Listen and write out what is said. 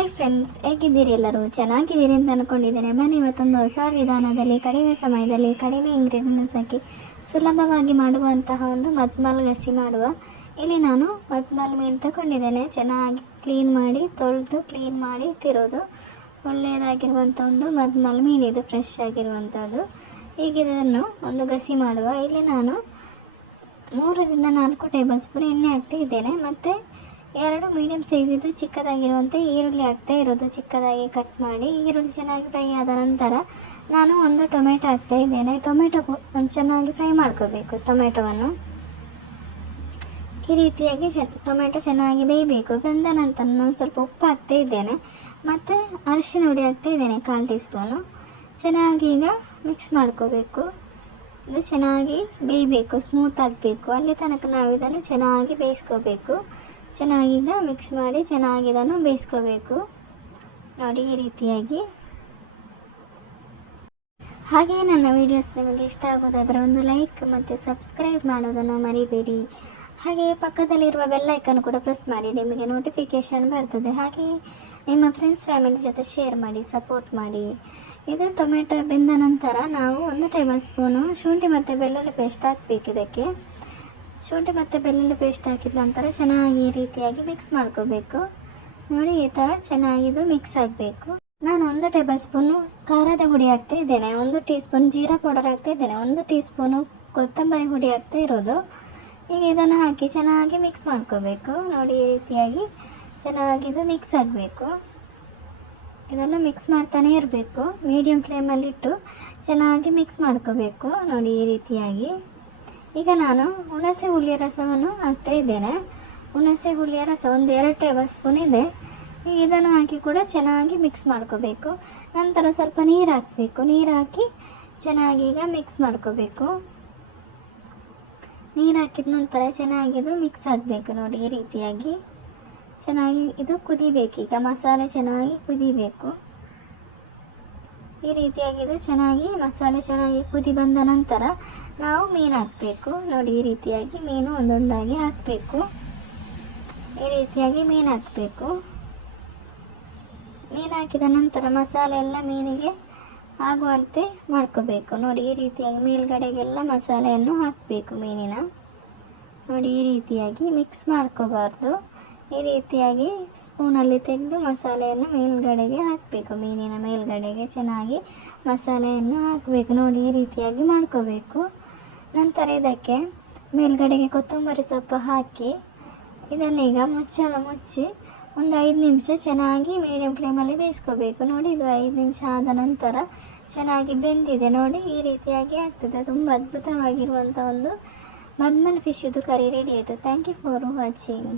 Hi friends, ಹೇಗಿದ್ದೀರಿ ಎಲ್ಲರೂ? ಚೆನ್ನಾಗಿದ್ದೀರಿ ಅಂತ ಅಂದ್ಕೊಂಡಿದ್ದೇನೆ ಬನ್ನಿ, ಇವತ್ತೊಂದು ಹೊಸ ವಿಧಾನದಲ್ಲಿ, ಕಡಿಮೆ ಸಮಯದಲ್ಲಿ, ಕಡಿಮೆ ಇಂಗ್ರೀಡಿಯೆಂಟ್ಸ್ ಹಾಕಿ ಸುಲಭವಾಗಿ ಮಾಡುವಂತಹ ಒಂದು ಮದ್ಮಲ್ ಗಸಿ ಮಾಡುವ. ಇಲ್ಲಿ ನಾನು ಮದ್ಮಲ್ ಮೀನು ತಗೊಂಡಿದ್ದೇನೆ. ಚೆನ್ನಾಗಿ ಕ್ಲೀನ್ ಮಾಡಿ, ತೊಳೆದು ಕ್ಲೀನ್ ಮಾಡಿ ಇಟ್ಟಿರೋದು. ಒಳ್ಳೆಯದಾಗಿರುವಂಥ ಒಂದು ಮದ್ಮಲ್ ಮೀನಿದು ಫ್ರೆಶ್ ಆಗಿರುವಂಥದ್ದು ಈಗ ಇದನ್ನು ಒಂದು ಗಸಿ ಮಾಡುವ. ಇಲ್ಲಿ ನಾನು ಮೂರರಿಂದ ನಾಲ್ಕು ಟೇಬಲ್ ಸ್ಪೂನ್ ಎಣ್ಣೆ ಹಾಕ್ತಾ ಇದ್ದೇನೆ. ಮತ್ತು ಎರಡು ಮೀಡಿಯಮ್ ಸೈಜಿದ್ದು ಚಿಕ್ಕದಾಗಿರುವಂಥ ಈರುಳ್ಳಿ ಹಾಕ್ತಾ ಇರೋದು. ಚಿಕ್ಕದಾಗಿ ಕಟ್ ಮಾಡಿ ಈರುಳ್ಳಿ ಚೆನ್ನಾಗಿ ಫ್ರೈ ಆದ ನಂತರ ನಾನು ಒಂದು ಟೊಮೆಟೊ ಹಾಕ್ತಾ ಇದ್ದೇನೆ. ಟೊಮೆಟೊ ಚೆನ್ನಾಗಿ ಫ್ರೈ ಮಾಡ್ಕೋಬೇಕು ಟೊಮೆಟೊವನ್ನು. ಈ ರೀತಿಯಾಗಿ ಚೆ ಟೊಮೆಟೊ ಚೆನ್ನಾಗಿ ಬೇಯಬೇಕು. ಬೆಂದ ನಂತರ ನಾನು ಸ್ವಲ್ಪ ಉಪ್ಪು ಹಾಕ್ತಾ ಇದ್ದೇನೆ. ಮತ್ತು ಅರಿಶಿನ ಹುಡಿ ಹಾಕ್ತಾ ಇದ್ದೇನೆ ಕಾಲು ಟೀ ಸ್ಪೂನು ಚೆನ್ನಾಗಿ ಈಗ ಮಿಕ್ಸ್ ಮಾಡ್ಕೋಬೇಕು. ಇದು ಚೆನ್ನಾಗಿ ಬೇಯಬೇಕು ಸ್ಮೂತ್ ಆಗಬೇಕು. ಅಲ್ಲಿ ತನಕ ನಾವು ಇದನ್ನು ಚೆನ್ನಾಗಿ ಬೇಯಿಸ್ಕೋಬೇಕು. ಚೆನ್ನಾಗಿ ಮಿಕ್ಸ್ ಮಾಡಿ ಚೆನ್ನಾಗಿ ಇದನ್ನು ಬೇಯಿಸ್ಕೋಬೇಕು. ನೋಡಿ, ಈ ರೀತಿಯಾಗಿ. ಹಾಗೆ ನನ್ನ ವೀಡಿಯೋಸ್ ನಿಮಗೆ ಇಷ್ಟ ಆಗೋದಾದರೆ ಒಂದು ಲೈಕ್ ಮತ್ತು ಸಬ್ಸ್ಕ್ರೈಬ್ ಮಾಡೋದನ್ನು ಮರಿಬೇಡಿ. ಹಾಗೆ ಪಕ್ಕದಲ್ಲಿರುವ ಬೆಲ್ಲೈಕನ್ ಕೂಡ ಪ್ರೆಸ್ ಮಾಡಿ, ನಿಮಗೆ ನೋಟಿಫಿಕೇಷನ್ ಬರ್ತದೆ. ಹಾಗೆ ನಿಮ್ಮ ಫ್ರೆಂಡ್ಸ್ ಫ್ಯಾಮಿಲಿ ಜೊತೆ ಶೇರ್ ಮಾಡಿ ಸಪೋರ್ಟ್ ಮಾಡಿ. ಇದು ಟೊಮೆಟೊ ಬೆಂದ ನಂತರ ನಾವು ಒಂದು ಟೇಬಲ್ ಸ್ಪೂನು ಶುಂಠಿ ಮತ್ತು ಬೆಳ್ಳುಳ್ಳಿ ಪೇಸ್ಟ್ ಹಾಕ್ಬೇಕು ಇದಕ್ಕೆ. ಶುಂಠಿ ಮತ್ತು ಬೆಳ್ಳುಳ್ಳಿ ಪೇಸ್ಟ್ ಹಾಕಿದ ನಂತರ ಚೆನ್ನಾಗಿ ಈ ರೀತಿಯಾಗಿ ಮಿಕ್ಸ್ ಮಾಡ್ಕೋಬೇಕು. ನೋಡಿ, ಈ ಥರ ಚೆನ್ನಾಗಿದು ಮಿಕ್ಸ್ ಆಗಬೇಕು. ನಾನು ಒಂದು ಟೇಬಲ್ ಸ್ಪೂನು ಖಾರದ ಹುಡಿ ಹಾಕ್ತಾ ಇದ್ದೇನೆ. ಒಂದು ಟೀ ಸ್ಪೂನ್ ಜೀರಾ ಪೌಡರ್ ಹಾಕ್ತಾ ಇದ್ದೇನೆ. ಒಂದು ಟೀ ಸ್ಪೂನು ಕೊತ್ತಂಬರಿ ಹುಡಿ ಹಾಕ್ತಾ ಇರೋದು. ಈಗ ಇದನ್ನು ಹಾಕಿ ಚೆನ್ನಾಗಿ ಮಿಕ್ಸ್ ಮಾಡ್ಕೋಬೇಕು. ನೋಡಿ, ಈ ರೀತಿಯಾಗಿ ಚೆನ್ನಾಗಿದು ಮಿಕ್ಸ್ ಆಗಬೇಕು. ಇದನ್ನು ಮಿಕ್ಸ್ ಮಾಡ್ತಾನೇ ಇರಬೇಕು. ಮೀಡಿಯಮ್ ಫ್ಲೇಮಲ್ಲಿಟ್ಟು ಚೆನ್ನಾಗಿ ಮಿಕ್ಸ್ ಮಾಡ್ಕೋಬೇಕು. ನೋಡಿ, ಈ ರೀತಿಯಾಗಿ. ಈಗ ನಾನು ಹುಣಸೆ ಹುಳಿಯ ರಸವನ್ನು ಹಾಕ್ತಾ ಇದ್ದೇನೆ. ಹುಣಸೆ ಹುಳಿಯ ರಸ ಒಂದು ಎರಡು ಟೇಬಲ್ ಸ್ಪೂನ್ ಇದೆ. ಇದನ್ನು ಹಾಕಿ ಕೂಡ ಚೆನ್ನಾಗಿ ಮಿಕ್ಸ್ ಮಾಡ್ಕೋಬೇಕು. ನಂತರ ಸ್ವಲ್ಪ ನೀರು ಹಾಕಬೇಕು. ನೀರು ಹಾಕಿ ಚೆನ್ನಾಗಿ ಈಗ ಮಿಕ್ಸ್ ಮಾಡ್ಕೋಬೇಕು. ನೀರು ಹಾಕಿದ ನಂತರ ಚೆನ್ನಾಗಿದು ಮಿಕ್ಸ್ ಆಗಬೇಕು ನೋಡಿ ಈ ರೀತಿಯಾಗಿ. ಚೆನ್ನಾಗಿ ಇದು ಕುದಿಬೇಕು. ಈಗ ಮಸಾಲೆ ಚೆನ್ನಾಗಿ ಕುದಿಬೇಕು. ಈ ರೀತಿಯಾಗಿ ಇದು ಚೆನ್ನಾಗಿ ಮಸಾಲೆ ಚೆನ್ನಾಗಿ ಕುದಿ ಬಂದ ನಂತರ ನಾವು ಮೀನು ಹಾಕಬೇಕು. ನೋಡಿ, ಈ ರೀತಿಯಾಗಿ ಮೀನು ಒಂದೊಂದಾಗಿ ಹಾಕಬೇಕು. ಈ ರೀತಿಯಾಗಿ ಮೀನು ಹಾಕಬೇಕು. ಮೀನು ಹಾಕಿದ ನಂತರ ಮಸಾಲೆ ಎಲ್ಲ ಮೀನಿಗೆ ಆಗುವಂತೆ ಮಾಡ್ಕೋಬೇಕು. ನೋಡಿ, ಈ ರೀತಿಯಾಗಿ ಮೇಲ್ಗಡೆಗೆಲ್ಲ ಮಸಾಲೆಯನ್ನು ಹಾಕಬೇಕು ಮೀನಿನ. ನೋಡಿ, ಈ ರೀತಿಯಾಗಿ ಮಿಕ್ಸ್ ಮಾಡ್ಕೋಬಾರ್ದು. ಈ ರೀತಿಯಾಗಿ ಸ್ಪೂನಲ್ಲಿ ತೆಗೆದು ಮಸಾಲೆಯನ್ನು ಮೇಲ್ಗಡೆಗೆ ಹಾಕಬೇಕು. ಮೀನಿನ ಮೇಲ್ಗಡೆಗೆ ಚೆನ್ನಾಗಿ ಮಸಾಲೆಯನ್ನು ಹಾಕಬೇಕು. ನೋಡಿ, ಈ ರೀತಿಯಾಗಿ ಮಾಡ್ಕೋಬೇಕು. ನಂತರ ಇದಕ್ಕೆ ಮೇಲ್ಗಡೆಗೆ ಕೊತ್ತಂಬರಿ ಸೊಪ್ಪು ಹಾಕಿ ಇದನ್ನೀಗ ಮುಚ್ಚಳ ಮುಚ್ಚಿ ಒಂದು ಐದು ನಿಮಿಷ ಚೆನ್ನಾಗಿ ಮೀಡಿಯಂ ಫ್ಲೇಮಲ್ಲಿ ಬೇಯಿಸ್ಕೋಬೇಕು. ನೋಡಿ, ಇದು ಐದು ನಿಮಿಷ ಆದ ನಂತರ ಚೆನ್ನಾಗಿ ಬೆಂದಿದೆ. ನೋಡಿ, ಈ ರೀತಿಯಾಗಿ ಆಗ್ತದೆ. ತುಂಬ ಅದ್ಭುತವಾಗಿರುವಂಥ ಒಂದು ಮದ್ಮನ್ ಫಿಶ್ ಇದು ಕರಿ ರೆಡಿ ಆಯಿತು. Thank you for watching